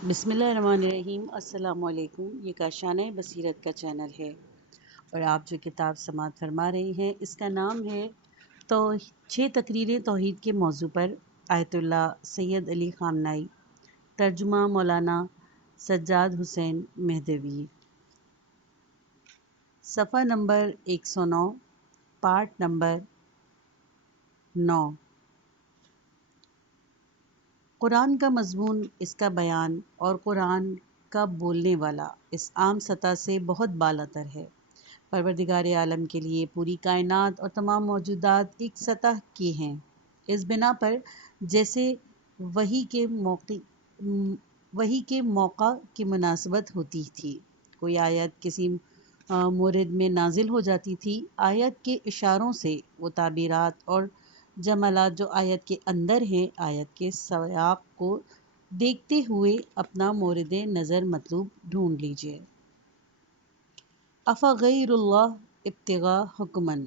بسم اللہ الرحمن الرحیم۔ السلام علیکم۔ یہ کاشانہ بصیرت کا چینل ہے اور آپ جو کتاب سماعت فرما رہے ہیں اس کا نام ہے تو 6 تقریریں توحید کے موضوع پر، آیت اللہ سید علی خامنائی، ترجمہ مولانا سجاد حسین مہدوی، صفحہ نمبر 109، پارٹ نمبر 9۔ قرآن کا مضمون، اس کا بیان اور قرآن کا بولنے والا اس عام سطح سے بہت بالا تر ہے۔ پروردگار عالم کے لیے پوری کائنات اور تمام موجودات ایک سطح کی ہیں، اس بنا پر جیسے وحی کے موقع کی مناسبت ہوتی تھی، کوئی آیت کسی مورد میں نازل ہو جاتی تھی، آیت کے اشاروں سے وہ تعبیرات اور جملات جو آیت کے اندر ہیں، آیت کے سیاق کو دیکھتے ہوئے اپنا مورد نظر مطلوب ڈھونڈ لیجئے۔ افغیر اللہ ابتغاء حکمن،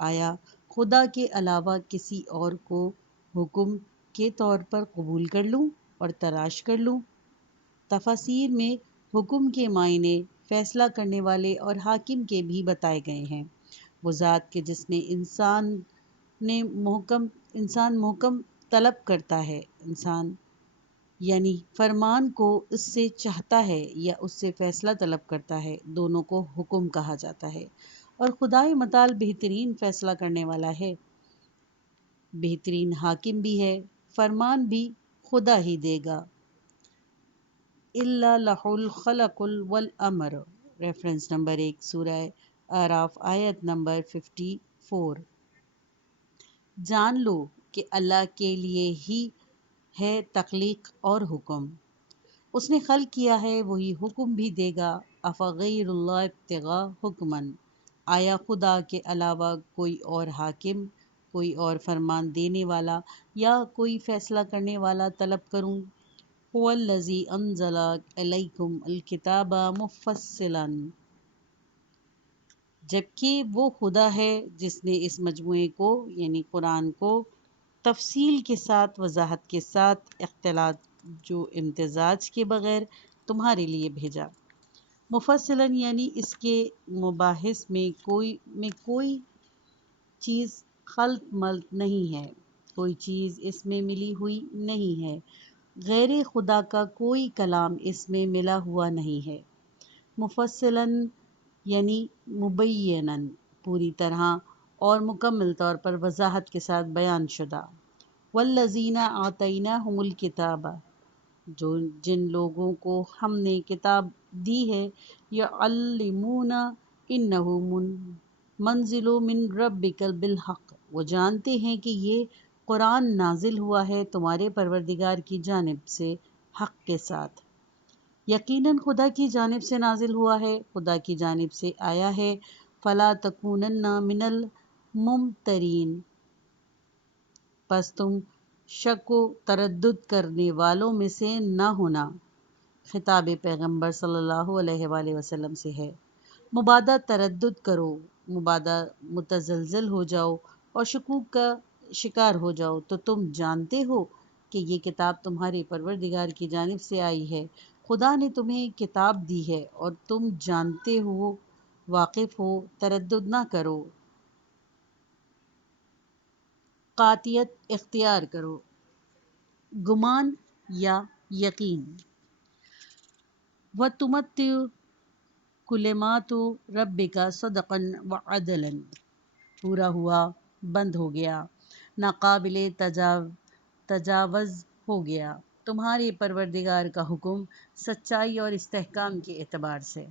آیا خدا کے علاوہ کسی اور کو حکم کے طور پر قبول کر لوں اور تلاش کر لوں۔ تفاسیر میں حکم کے معنی فیصلہ کرنے والے اور حاکم کے بھی بتائے گئے ہیں۔ وہ ذات کے جس نے انسان محکم طلب کرتا ہے، انسان یعنی فرمان کو اس سے چاہتا ہے یا اس سے فیصلہ طلب کرتا ہے، دونوں کو حکم کہا جاتا ہے۔ اور خدائے متعال بہترین فیصلہ کرنے والا ہے، بہترین حاکم بھی ہے، فرمان بھی خدا ہی دے گا۔ الا لہ الخلق والامر، ریفرنس نمبر 1، سورہ اعراف، آیت نمبر 54۔ جان لو کہ اللہ کے لیے ہی ہے تخلیق اور حکم، اس نے خلق کیا ہے، وہی حکم بھی دے گا۔ افغیر اللہ ابتغاء حکمن، آیا خدا کے علاوہ کوئی اور حاکم، کوئی اور فرمان دینے والا یا کوئی فیصلہ کرنے والا طلب کروں؟ هو الذی انزل الیکم الکتاب مفصلا، جبکہ وہ خدا ہے جس نے اس مجموعے کو یعنی قرآن کو تفصیل کے ساتھ، وضاحت کے ساتھ، اختلاط جو امتزاج کے بغیر تمہارے لیے بھیجا۔ مفصلاً یعنی اس کے مباحث میں کوئی چیز خلط ملط نہیں ہے، کوئی چیز اس میں ملی ہوئی نہیں ہے، غیر خدا کا کوئی کلام اس میں ملا ہوا نہیں ہے۔ مفصلاً یعنی مبیناً، پوری طرح اور مکمل طور پر وضاحت کے ساتھ بیان شدہ۔ والذین آتیناہم الکتاب، جن لوگوں کو ہم نے کتاب دی ہے، یعلمون انہ منزل من ربک بالحق، وہ جانتے ہیں کہ یہ قرآن نازل ہوا ہے تمہارے پروردگار کی جانب سے حق کے ساتھ، یقیناً خدا کی جانب سے نازل ہوا ہے، خدا کی جانب سے آیا ہے۔ فلا تکونن من الممترین، پس تم شک و تردد کرنے والوں میں سے نہ ہونا۔ خطاب پیغمبر صلی اللہ علیہ وآلہ وسلم سے ہے۔ مبادا تردد کرو، مبادا متزلزل ہو جاؤ اور شکوک کا شکار ہو جاؤ تو تم جانتے ہو کہ یہ کتاب تمہارے پروردگار کی جانب سے آئی ہے، خدا نے تمہیں کتاب دی ہے اور تم جانتے ہو، واقف ہو، تردد نہ کرو، قاطعیت اختیار کرو، گمان یا یقین۔ وَتُمَتِّعُ کلمات ربک صدقا وعدلا، پورا ہوا، بند ہو گیا، ناقابل تجاوز ہو گیا تمہارے پروردگار کا حکم سچائی اور استحکام کے اعتبار سے۔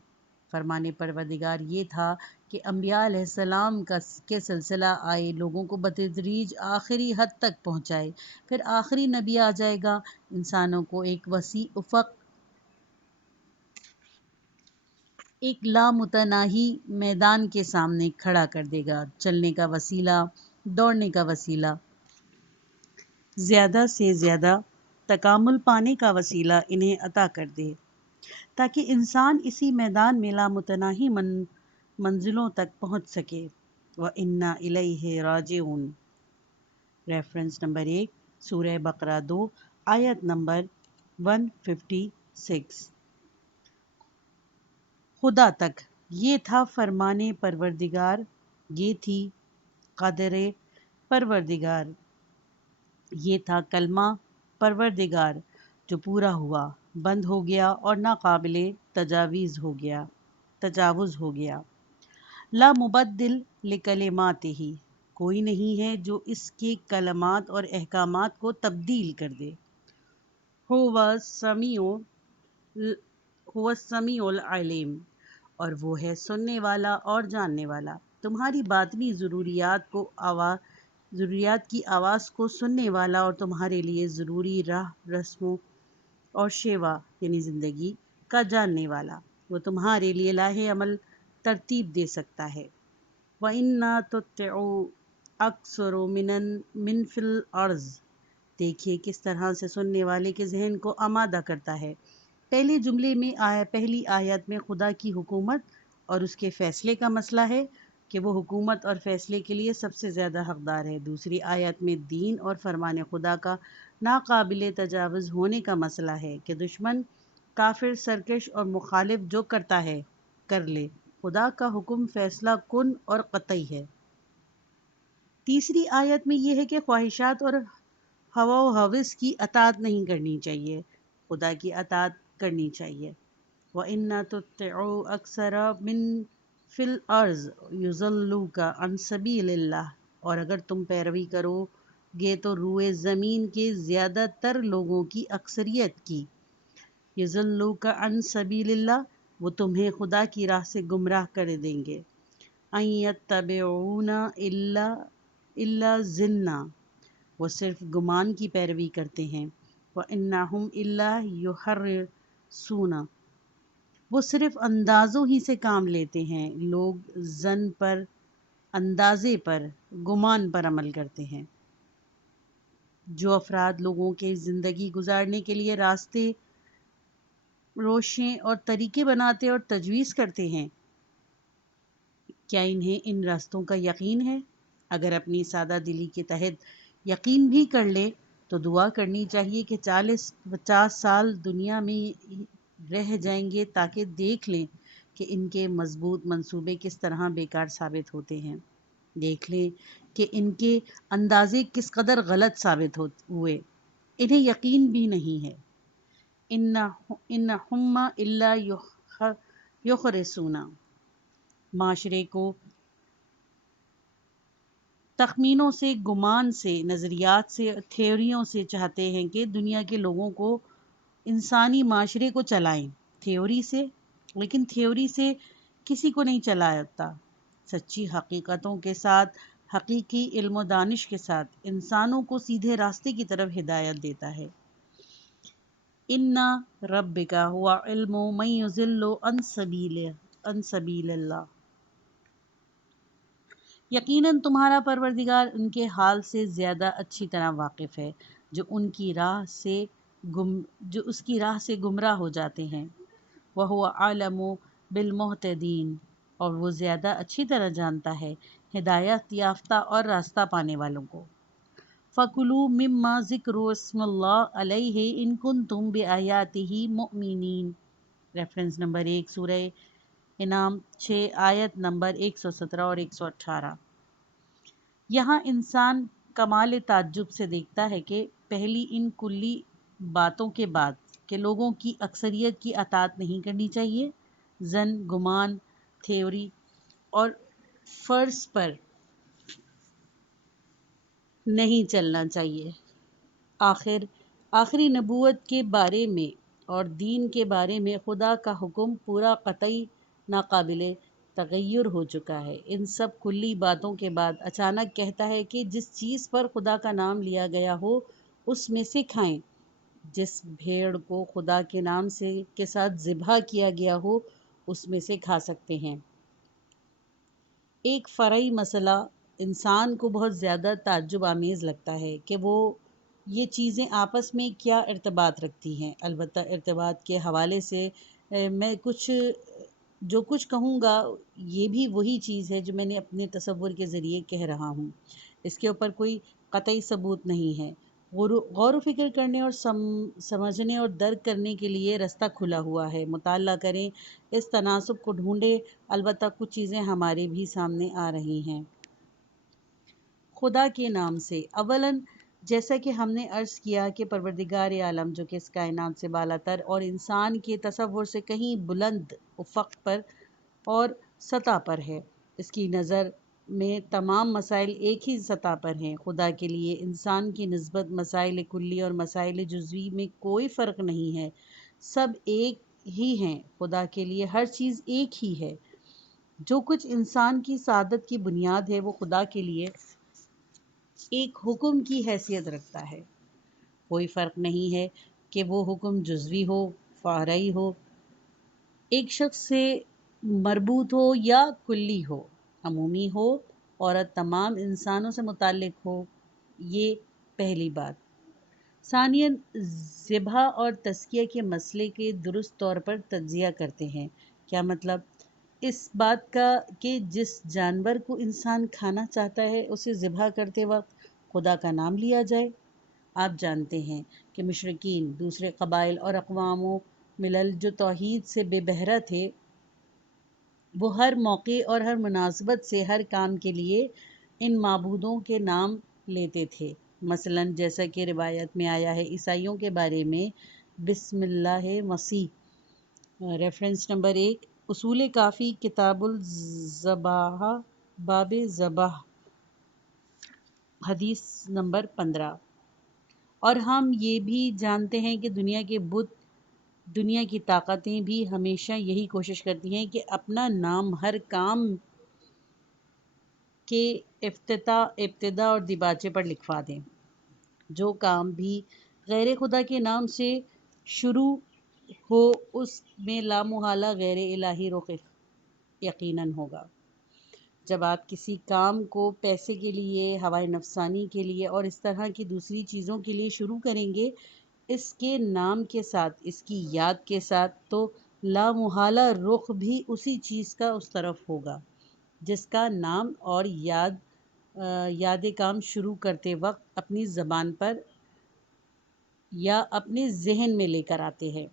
فرمان پروردگار یہ تھا کہ انبیاء علیہ السلام کے سلسلہ آئے لوگوں کو بتدریج آخری حد تک پہنچائے، پھر آخری نبی آ جائے گا، انسانوں کو ایک وسیع افق، ایک لامتناہی میدان کے سامنے کھڑا کر دے گا، چلنے کا وسیلہ، دوڑنے کا وسیلہ، زیادہ سے زیادہ تکامل پانے کا وسیلہ انہیں عطا کر دے، تاکہ انسان اسی میدان میں لامتناہی منزلوں تک پہنچ سکے۔ وَإِنَّا إِلَيْهِ رَاجِعُونَ، ریفرنس نمبر 1، سورہ بقرہ 2، آیت نمبر 152۔ 6 خدا تک، یہ تھا فرمانے پروردگار، یہ تھی قدر پروردگار، یہ تھا کلمہ پروردگار جو پورا ہوا، بند ہو گیا اور ناقابل تجاوز ہو گیا۔ لا مبدل لکلماتہ، کوئی نہیں ہے جو اس کے کلمات اور احکامات کو تبدیل کر دے۔ هو السمیع العلیم، اور وہ ہے سننے والا اور جاننے والا۔ تمہاری باطنی ضروریات کی آواز کو سننے والا اور تمہارے لیے ضروری راہ رسموں اور شیوا یعنی زندگی کا جاننے والا، وہ تمہارے لیے لاہ عمل ترتیب دے سکتا ہے۔ وَإِنَّا تُطِّعُوا أَكْثَرَ مِنْ فِي الْأَرْضِ، دیکھیے کس طرح سے سننے والے کے ذہن کو آمادہ کرتا ہے۔ پہلے جملے میں پہلی آیت میں خدا کی حکومت اور اس کے فیصلے کا مسئلہ ہے کہ وہ حکومت اور فیصلے کے لیے سب سے زیادہ حقدار ہے۔ دوسری آیت میں دین اور فرمان خدا کا ناقابل تجاوز ہونے کا مسئلہ ہے کہ دشمن، کافر، سرکش اور مخالف جو کرتا ہے کر لے، خدا کا حکم فیصلہ کن اور قطعی ہے۔ تیسری آیت میں یہ ہے کہ خواہشات اور ہوا و ہوس کی اطاعت نہیں کرنی چاہیے، خدا کی اطاعت کرنی چاہیے۔ وَإِنَّا تُطِّعُوا أَكْثَرَ مِنْ فِي الْأَرْضِ يُضِلُّوكَ عَنْ سَبِيلِ اللَّهِ، اور اگر تم پیروی کرو گے تو روئے زمین کے زیادہ تر لوگوں کی اکثریت کی، يُضِلُّوكَ عَنْ سَبِيلِ اللَّهِ، وہ تمہیں خدا کی راہ سے گمراہ کر دیں گے۔ أَن يَتَّبِعُونَ إِلَّا ظِنًّا، وہ صرف گمان کی پیروی کرتے ہیں۔ وَإِنَّهُمْ إِلَّا يُخَرُّصُونَ، وہ صرف اندازوں ہی سے کام لیتے ہیں۔ لوگ ظن پر، اندازے پر، گمان پر عمل کرتے ہیں۔ جو افراد لوگوں کے زندگی گزارنے کے لیے راستے، روشیں اور طریقے بناتے اور تجویز کرتے ہیں، کیا انہیں ان راستوں کا یقین ہے؟ اگر اپنی سادہ دلی کے تحت یقین بھی کر لے تو دعا کرنی چاہیے کہ 40-50 سال دنیا میں رہ جائیں گے تاکہ دیکھ لیں کہ ان کے مضبوط منصوبے کس طرح بیکار ثابت ہوتے ہیں، دیکھ لیں کہ ان کے اندازے کس قدر غلط ثابت ہوئے، انہیں یقین بھی نہیں ہے۔ إِنَّهُمَّ إِلَّا يُخْرِصُونَ، معاشرے کو تخمینوں سے، گمان سے، نظریات سے، تھیوریوں سے چاہتے ہیں کہ دنیا کے لوگوں کو، انسانی معاشرے کو چلائیں تھیوری سے، لیکن تھیوری سے کسی کو نہیں چلاتا۔ سچی حقیقتوں کے ساتھ، حقیقی علم و دانش کے ساتھ انسانوں کو سیدھے راستے کی طرف ہدایت دیتا ہے۔ ان ربک هو علم من یضل عن سبیل اللہ، یقیناً تمہارا پروردگار ان کے حال سے زیادہ اچھی طرح واقف ہے جو اس کی راہ سے گمراہ ہو جاتے ہیں۔ وَهُوَ أَعْلَمُ بِالْمُهْتَدِينَ، اور وہ زیادہ اچھی طرح جانتا ہے ہدایت یافتہ اور راستہ پانے والوں کو۔ فَكُلُوا مِمَّا ذِكْرُوا اسْمَ اللَّهِ عَلَيْهِ إِن كُنتُم بِآيَاتِهِ مُؤْمِنِينَ، ریفرنس نمبر 1 سورہ انعام 6 آیت نمبر 117 اور 118۔ یہاں انسان کمال تعجب سے دیکھتا ہے کہ پہلی ان کلی باتوں کے بعد کہ لوگوں کی اکثریت کی اطاعت نہیں کرنی چاہیے، ظن، گمان، تھیوری اور فرض پر نہیں چلنا چاہیے، آخری نبوت کے بارے میں اور دین کے بارے میں خدا کا حکم پورا قطعی ناقابل تغیر ہو چکا ہے۔ ان سب کلی باتوں کے بعد اچانک کہتا ہے کہ جس چیز پر خدا کا نام لیا گیا ہو اس میں سے کھائیں، جس بھیڑ کو خدا کے نام کے ساتھ ذبح کیا گیا ہو اس میں سے کھا سکتے ہیں۔ ایک فرعی مسئلہ انسان کو بہت زیادہ تعجب آمیز لگتا ہے کہ یہ چیزیں آپس میں کیا ارتباط رکھتی ہیں۔ البتہ ارتباط کے حوالے سے میں جو کچھ کہوں گا یہ بھی وہی چیز ہے جو میں نے اپنے تصور کے ذریعے کہہ رہا ہوں، اس کے اوپر کوئی قطعی ثبوت نہیں ہے۔ غور و فکر کرنے اور سمجھنے اور درک کرنے کے لیے رستہ کھلا ہوا ہے۔ مطالعہ کریں، اس تناسب کو ڈھونڈیں، البتہ کچھ چیزیں ہمارے بھی سامنے آ رہی ہیں۔ خدا کے نام سے۔ اولاً جیسا کہ ہم نے عرض کیا کہ پروردگار عالم جو کہ اس کائنات سے بالاتر اور انسان کے تصور سے کہیں بلند افق پر اور سطح پر ہے، اس کی نظر میں تمام مسائل ایک ہی سطح پر ہیں۔ خدا کے لیے انسان کی نسبت مسائل کلی اور مسائل جزوی میں کوئی فرق نہیں ہے، سب ایک ہی ہیں۔ خدا کے لیے ہر چیز ایک ہی ہے۔ جو کچھ انسان کی سعادت کی بنیاد ہے وہ خدا کے لیے ایک حکم کی حیثیت رکھتا ہے۔ کوئی فرق نہیں ہے کہ وہ حکم جزوی ہو، فرعی ہو، ایک شخص سے مربوط ہو یا کلی ہو، عمومی ہو اور تمام انسانوں سے متعلق ہو۔ یہ پہلی بات۔ ثانیاً ذبح اور تزکیہ کے مسئلے کے درست طور پر تجزیہ کرتے ہیں۔ کیا مطلب؟ اس بات کا کہ جس جانور کو انسان کھانا چاہتا ہے اسے ذبح کرتے وقت خدا کا نام لیا جائے۔ آپ جانتے ہیں کہ مشرکین، دوسرے قبائل اور اقوام و ملل جو توحید سے بے بہرہ تھے، وہ ہر موقع اور ہر مناسبت سے ہر کام کے لیے ان معبودوں کے نام لیتے تھے۔ مثلاً جیسا کہ روایت میں آیا ہے عیسائیوں کے بارے میں، بسم اللہ مسیح، ریفرنس نمبر 1، اصول کافی، کتاب الذبائح، باب ذبح، حدیث نمبر 15۔ اور ہم یہ بھی جانتے ہیں کہ دنیا کے بت، دنیا کی طاقتیں بھی ہمیشہ یہی کوشش کرتی ہیں کہ اپنا نام ہر کام کے ابتدا اور دیباچے پر لکھوا دیں۔ جو کام بھی غیر خدا کے نام سے شروع ہو اس میں لامحالہ غیر الہی رخ یقیناً ہوگا۔ جب آپ کسی کام کو پیسے کے لیے، ہوائے نفسانی کے لیے اور اس طرح کی دوسری چیزوں کے لیے شروع کریں گے، اس کے نام کے ساتھ، اس کی یاد کے ساتھ، تو لامحالہ رخ بھی اسی چیز کا اس طرف ہوگا جس کا نام اور یاد کام شروع کرتے وقت اپنی زبان پر یا اپنے ذہن میں لے کر آتے ہیں۔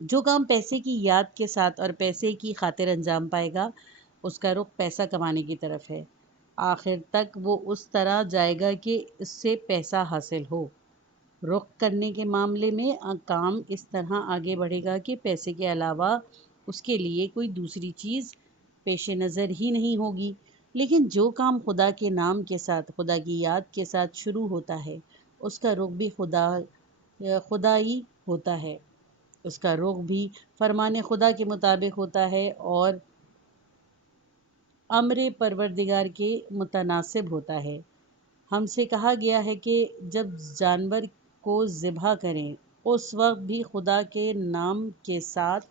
جو کام پیسے کی یاد کے ساتھ اور پیسے کی خاطر انجام پائے گا، اس کا رخ پیسہ کمانے کی طرف ہے۔ آخر تک وہ اس طرح جائے گا کہ اس سے پیسہ حاصل ہو۔ رخ کرنے کے معاملے میں کام اس طرح آگے بڑھے گا کہ پیسے کے علاوہ اس کے لیے کوئی دوسری چیز پیش نظر ہی نہیں ہوگی۔ لیکن جو کام خدا کے نام کے ساتھ، خدا کی یاد کے ساتھ شروع ہوتا ہے، اس کا رخ بھی خدائی ہوتا ہے، اس کا رخ بھی فرمان خدا کے مطابق ہوتا ہے اور امر پروردگار کے متناسب ہوتا ہے۔ ہم سے کہا گیا ہے کہ جب جانور کو ذبح کریں اس وقت بھی خدا کے نام کے ساتھ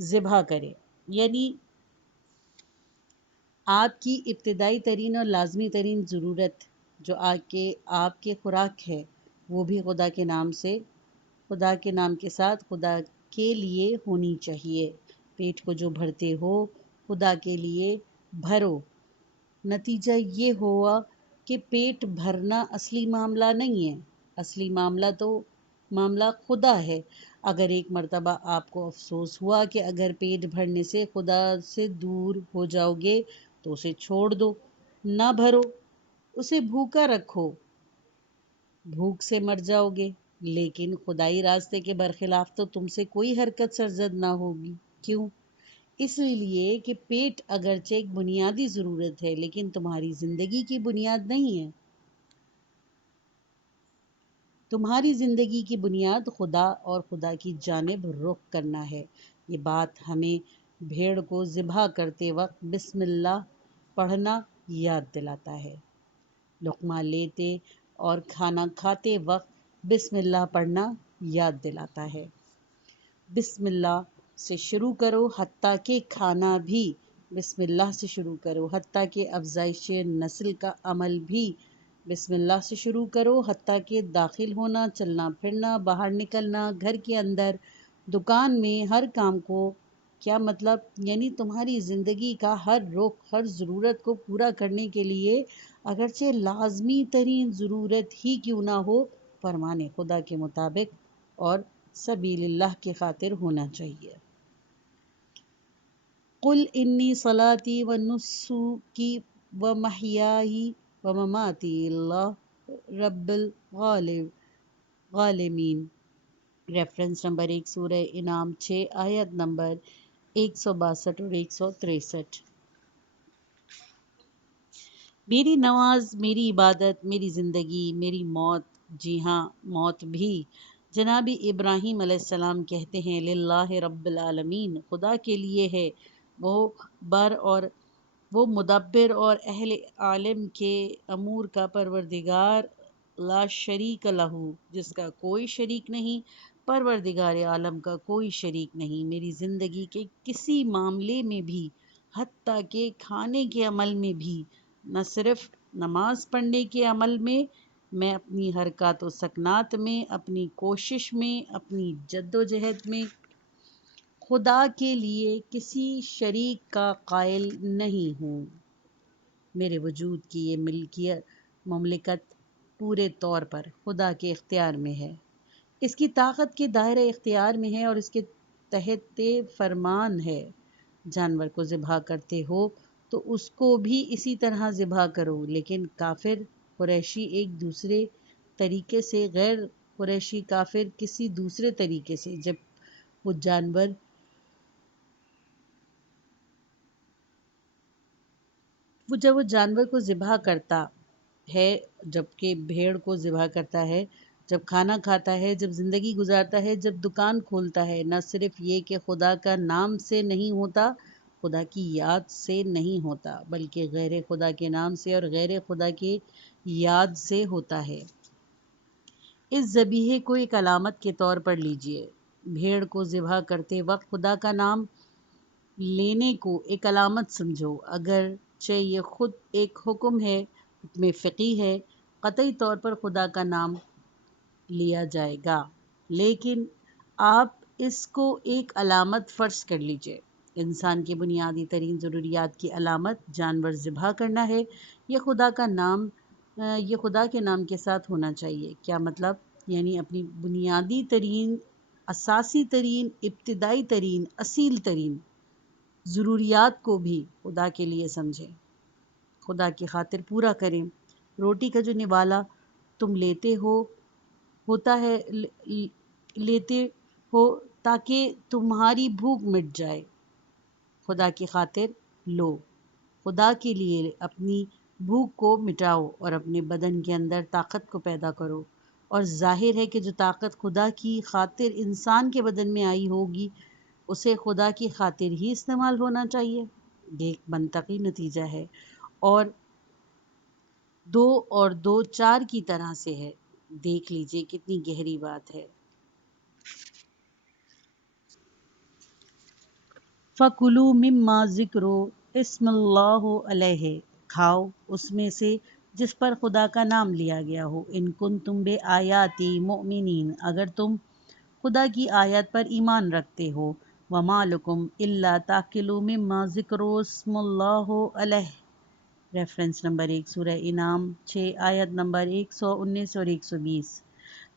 ذبح کریں، یعنی آپ کی ابتدائی ترین اور لازمی ترین ضرورت جو آپ کے خوراک ہے وہ بھی خدا کے نام کے ساتھ خدا کے لیے ہونی چاہیے۔ پیٹ کو جو بھرتے ہو خدا کے لیے بھرو۔ نتیجہ یہ ہوا کہ پیٹ بھرنا اصلی معاملہ نہیں ہے، اصلی معاملہ خدا ہے۔ اگر ایک مرتبہ آپ کو افسوس ہوا کہ اگر پیٹ بھرنے سے خدا سے دور ہو جاؤ گے تو اسے چھوڑ دو، نہ بھرو، اسے بھوکا رکھو، بھوک سے مر جاؤ گے، لیکن خدائی راستے کے برخلاف تو تم سے کوئی حرکت سرزد نہ ہوگی۔ کیوں؟ اس لیے کہ پیٹ اگرچہ ایک بنیادی ضرورت ہے لیکن تمہاری زندگی کی بنیاد نہیں ہے۔ تمہاری زندگی کی بنیاد خدا اور خدا کی جانب رخ کرنا ہے۔ یہ بات ہمیں بھیڑ کو ذبح کرتے وقت بسم اللہ پڑھنا یاد دلاتا ہے۔ لقمہ لیتے اور کھانا کھاتے وقت بسم اللہ پڑھنا یاد دلاتا ہے۔ بسم اللہ سے شروع کرو، حتیٰ کہ کھانا بھی بسم اللہ سے شروع کرو، حتیٰ کہ افزائش نسل کا عمل بھی بسم اللہ سے شروع کرو، حتیٰ کہ داخل ہونا، چلنا پھرنا، باہر نکلنا، گھر کے اندر، دکان میں، ہر کام کو۔ کیا مطلب؟ یعنی تمہاری زندگی کا ہر رخ، ہر ضرورت کو پورا کرنے کے لیے اگرچہ لازمی ترین ضرورت ہی کیوں نہ ہو، فرمان خدا کے مطابق اور سبیل اللہ کی خاطر ہونا چاہیے۔ قل انی صلاتی و نسکی و محیائی و مماتی اللہ رب العالمین۔ ریفرنس نمبر 1 سورہ انعام 6 آیت نمبر 162 اور 163۔ میری نماز، میری عبادت، میری زندگی، میری موت، جی ہاں موت بھی۔ جناب ابراہیم علیہ السلام کہتے ہیں للہ رب العالمین، خدا کے لیے ہے، وہ بر اور وہ مدبر اور اہل عالم کے امور کا پروردگار، لا شریک لہو، جس کا کوئی شریک نہیں، پروردگار عالم کا کوئی شریک نہیں۔ میری زندگی کے کسی معاملے میں بھی، حتیٰ کہ کھانے کے عمل میں بھی، نہ صرف نماز پڑھنے کے عمل میں اپنی حرکات و سکنات میں، اپنی کوشش میں، اپنی جد و جہد میں خدا کے لیے کسی شریک کا قائل نہیں ہوں۔ میرے وجود کی یہ مملکت پورے طور پر خدا کے اختیار میں ہے، اس کی طاقت کے دائرہ اختیار میں ہے اور اس کے تحت فرمان ہے۔ جانور کو ذبح کرتے ہو تو اس کو بھی اسی طرح ذبح کرو، لیکن کافر قریشی ایک دوسرے طریقے سے، غیر قریشی کافر کسی دوسرے طریقے سے، جب وہ جانور کو ذبح کرتا ہے، جبکہ بھیڑ کو ذبح کرتا ہے، جب کھانا کھاتا ہے، جب زندگی گزارتا ہے، جب دکان کھولتا ہے، نہ صرف یہ کہ خدا کا نام سے نہیں ہوتا، خدا کی یاد سے نہیں ہوتا، بلکہ غیر خدا کے نام سے اور غیر خدا کی یاد سے ہوتا ہے۔ اس ذبیحے کو ایک علامت کے طور پر لیجئے۔ بھیڑ کو ذبح کرتے وقت خدا کا نام لینے کو ایک علامت سمجھو، اگرچہ یہ خود ایک حکم ہے، حکم فقہی ہے، قطعی طور پر خدا کا نام لیا جائے گا، لیکن آپ اس کو ایک علامت فرض کر لیجئے۔ انسان کی بنیادی ترین ضروریات کی علامت جانور ذبح کرنا ہے، یہ خدا کے نام کے ساتھ ہونا چاہیے۔ کیا مطلب؟ یعنی اپنی بنیادی ترین، اساسی ترین، ابتدائی ترین، اصیل ترین ضروریات کو بھی خدا کے لیے سمجھیں، خدا کی خاطر پورا کریں۔ روٹی کا جو نوالا تم لیتے ہو تاکہ تمہاری بھوک مٹ جائے، خدا کی خاطر لو، خدا کے لیے اپنی بھوک کو مٹاؤ اور اپنے بدن کے اندر طاقت کو پیدا کرو، اور ظاہر ہے کہ جو طاقت خدا کی خاطر انسان کے بدن میں آئی ہوگی اسے خدا کی خاطر ہی استعمال ہونا چاہیے۔ یہ ایک منطقی نتیجہ ہے، اور 2 اور 2 4 کی طرح سے ہے۔ دیکھ لیجئے کتنی گہری بات ہے۔ فَكُلُوا مِمَّا ذِكْرُ اسْمِ اللَّهِ عَلَيْهِ، کھاؤ اس میں سے جس پر خدا کا نام لیا گیا ہو، ان کنتم بِآیاتِی مُؤْمِنِین، اگر تم خدا کی آیات پر ایمان رکھتے ہو۔ وَمَا لَکُمْ أَلَّا تَأْکُلُوا مِمَّا ذِكْرَ اسْمُ اللَّهِ عَلَيْهِ۔ ریفرنس نمبر 1 سورہ انعام 6 آیت نمبر 119 اور 120۔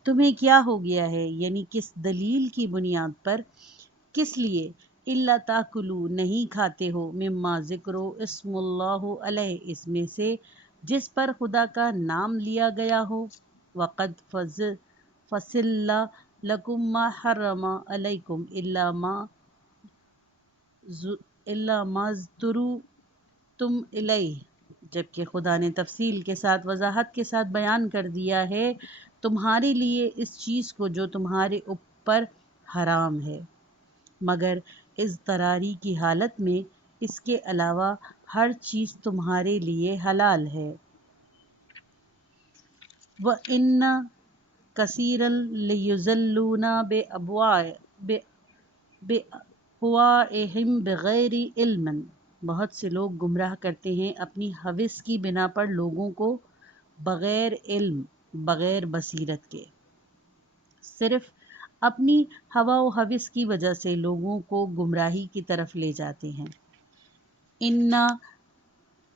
تمہیں کیا ہو گیا ہے، یعنی کس دلیل کی بنیاد پر، کس لیے الا تاکلوا نہیں کھاتے ہو، مما ذکر اسم اللہ علیہ اس میں سے جس پر خدا کا نام لیا گیا ہو، وقد فصل لکم ما حرم علیکم الا ما اضطررتم الیہ، جبکہ خدا نے تفصیل کے ساتھ، وضاحت کے ساتھ بیان کر دیا ہے تمہارے لیے اس چیز کو جو تمہارے اوپر حرام ہے، مگر اضطراری کی حالت میں اس کے علاوہ ہر چیز تمہارے لیے حلال ہے۔ وَإِنَّ كَثِيرًا لَيُضِلُّونَ بِأَهْوَائِهِمْ بِغَيْرِ عِلْمٍ، بہت سے لوگ گمراہ کرتے ہیں اپنی ہوس کی بنا پر لوگوں کو، بغیر علم، بغیر بصیرت کے، صرف اپنی ہوا و ہوس کی وجہ سے لوگوں کو گمراہی کی طرف لے جاتے ہیں۔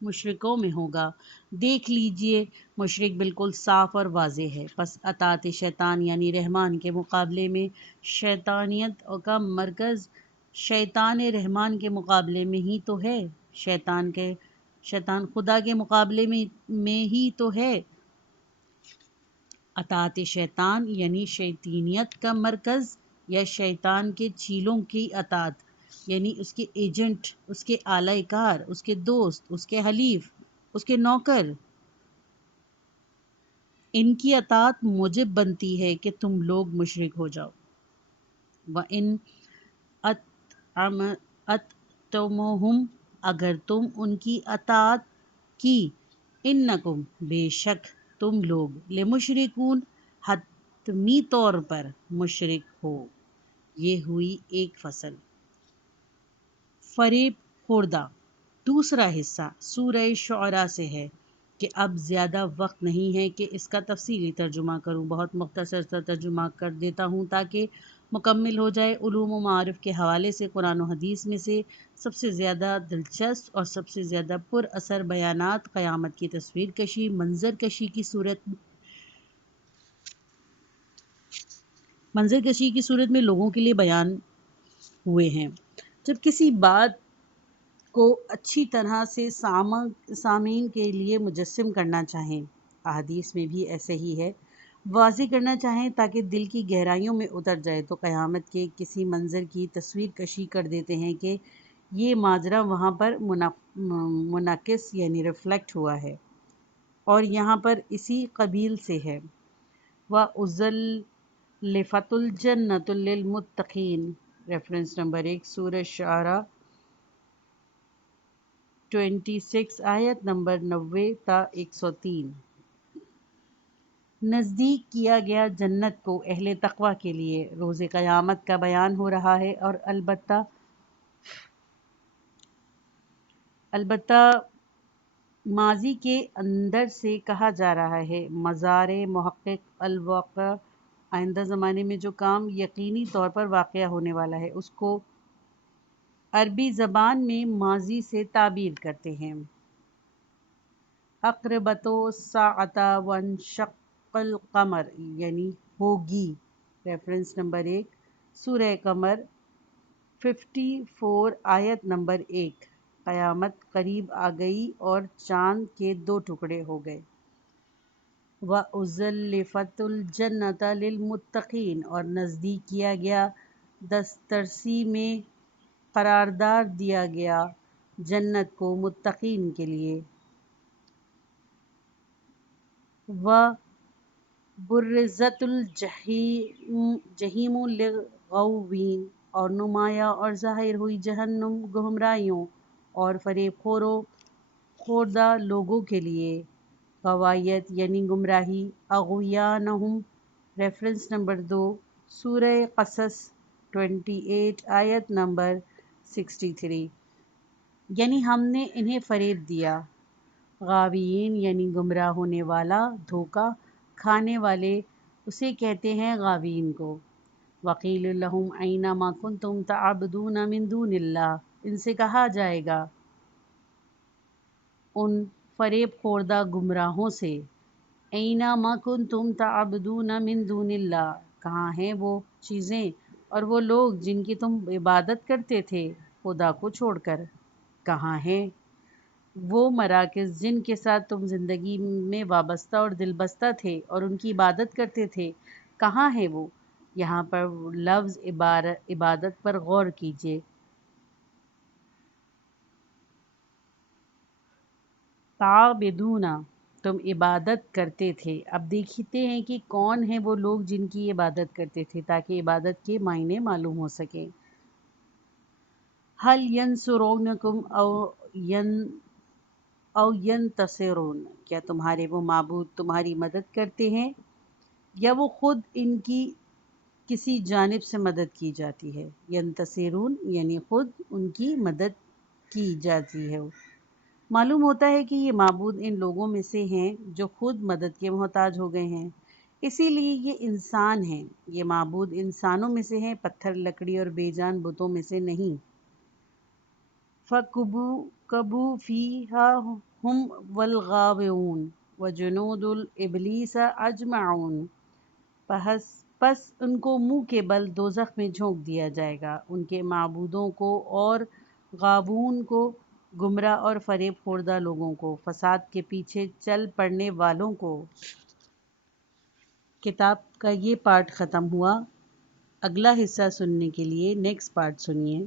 مشرکوں میں ہوگا۔ دیکھ لیجئے مشرک بالکل صاف اور واضح ہے۔ پس اطاعت شیطان یعنی رحمان کے مقابلے میں شیطانیت کا مرکز شیطان رحمان کے مقابلے میں ہی تو ہے، شیطان خدا کے مقابلے میں ہی تو ہے۔ اطاعت شیطان یعنی شیطانیت کا مرکز یا شیطان کے چیلوں کی اطاعت یعنی اس کے ایجنٹ، اس کے اعلی کار، اس کے دوست، اس کے حلیف، اس کے نوکر، ان کی اطاعت موجب بنتی ہے کہ تم لوگ مشرک ہو جاؤ۔ وَإِنْ أَطَعْتُمُوهُمْ اگر تم ان کی اطاعت کی، اِنَّکُمْ بے شک تم لوگ لَمُشْرِکُونَ حتمی طور پر مشرک ہو۔ یہ ہوئی ایک فصل۔ فریب خوردہ دوسرا حصہ سورہ شعراء سے ہے کہ اب زیادہ وقت نہیں ہے کہ اس کا تفصیلی ترجمہ کروں، بہت مختصر سا ترجمہ کر دیتا ہوں تاکہ مکمل ہو جائے۔ علوم و معارف کے حوالے سے قرآن و حدیث میں سے سب سے زیادہ دلچسپ اور سب سے زیادہ پر اثر بیانات قیامت کی تصویر کشی، منظر کشی کی صورت میں لوگوں کے لیے بیان ہوئے ہیں۔ جب کسی بات کو اچھی طرح سے سامعین کے لیے مجسم کرنا چاہیں، احادیث میں بھی ایسے ہی ہے، واضح کرنا چاہیں تاکہ دل کی گہرائیوں میں اتر جائے تو قیامت کے کسی منظر کی تصویر کشی کر دیتے ہیں کہ یہ ماجرا وہاں پر منعکس یعنی ریفلیکٹ ہوا ہے اور یہاں پر اسی قبیل سے ہے۔ وَأُزْلِفَتِ الْجَنَّةُ لِلْمُتَّقِينَ ریفرنس نمبر 1 سورہ شعراء 26 آیت نمبر 90 تا 103۔ نزدیک کیا گیا جنت کو اہل تقوی کے لیے روز قیامت کا بیان ہو رہا ہے، اور البتہ ماضی کے اندر سے کہا جا رہا ہے مزار محقق الواقع، آئندہ زمانے میں جو کام یقینی طور پر واقع ہونے والا ہے اس کو عربی زبان میں ماضی سے تعبیر کرتے ہیں۔ اقربت الساعۃ وانشق القمر یعنی ہوگی، ریفرنس نمبر 1 سورہ قمر 54 آیت نمبر 1۔ قیامت قریب آ گئی اور چاند کے 2 ٹکڑے ہو گئے۔ وَأُزْلِفَتِ الْجَنَّةُ لِلْمُتَّقِينَ اور نزدیک کیا گیا، دسترسی میں قرار دیا گیا جنت کو متقین کے لیے۔ وَبُرِّزَتِ الْجَحِیمُ لِلْغَاوِینَ اور نمایاں اور ظاہر ہوئی جہنم گمراہیوں اور فریب خوردہ لوگوں کے لیے۔ غوایت یعنی گمراہی، اغوینہم ریفرنس نمبر 2 سورہ قصص 28 آیت نمبر 63 یعنی ہم نے انہیں فریب دیا۔ غاوین یعنی گمراہ ہونے والا، دھوکہ کھانے والے، اسے کہتے ہیں غاوین کو۔ وَقِیلَ لَہُمْ أَیْنَ مَا کُنْتُمْ تَعْبُدُونَ مِن دُونِ اللَّهِ ان سے کہا جائے گا ان فریب خوردہ گمراہوں سے، أَیْنَ مَا کُنْتُمْ تَعْبُدُونَ مِن دُونِ اللَّهِ کہاں ہیں وہ چیزیں اور وہ لوگ جن کی تم عبادت کرتے تھے خدا کو چھوڑ کر؟ کہاں ہیں وہ مراکز جن کے ساتھ تم زندگی میں وابستہ اور دل بستہ تھے اور ان کی عبادت کرتے تھے؟ کہاں ہیں وہ؟ یہاں پر لفظ عبادت پر غور کیجئے۔ تعبدون تم عبادت کرتے تھے، اب دیکھتے ہیں کہ کون ہیں وہ لوگ جن کی عبادت کرتے تھے تاکہ عبادت کے معنی معلوم ہو سکیں۔ هل ینصرونکم او ینتصرون کیا تمہارے وہ معبود تمہاری مدد کرتے ہیں یا وہ خود ان کی کسی جانب سے مدد کی جاتی ہے؟ ینتصرون یعنی خود ان کی مدد کی جاتی ہے۔ معلوم ہوتا ہے کہ یہ معبود ان لوگوں میں سے ہیں جو خود مدد کے محتاج ہو گئے ہیں، اسی لیے یہ انسان ہیں۔ یہ معبود انسانوں میں سے ہیں، پتھر، لکڑی اور بے جان بتوں میں سے نہیں۔ فَكُبْكِبُوا کبو فیہا ہم والغاوون وجنود الابلیس اجمعون، پس ان کو منہ کے بل دوزخ میں جھونک دیا جائے گا، ان کے معبودوں کو اور غابون کو، گمراہ اور فریب خوردہ لوگوں کو، فساد کے پیچھے چل پڑنے والوں کو۔ کتاب کا یہ پارٹ ختم ہوا۔ اگلا حصہ سننے کے لیے نیکسٹ پارٹ سنیے۔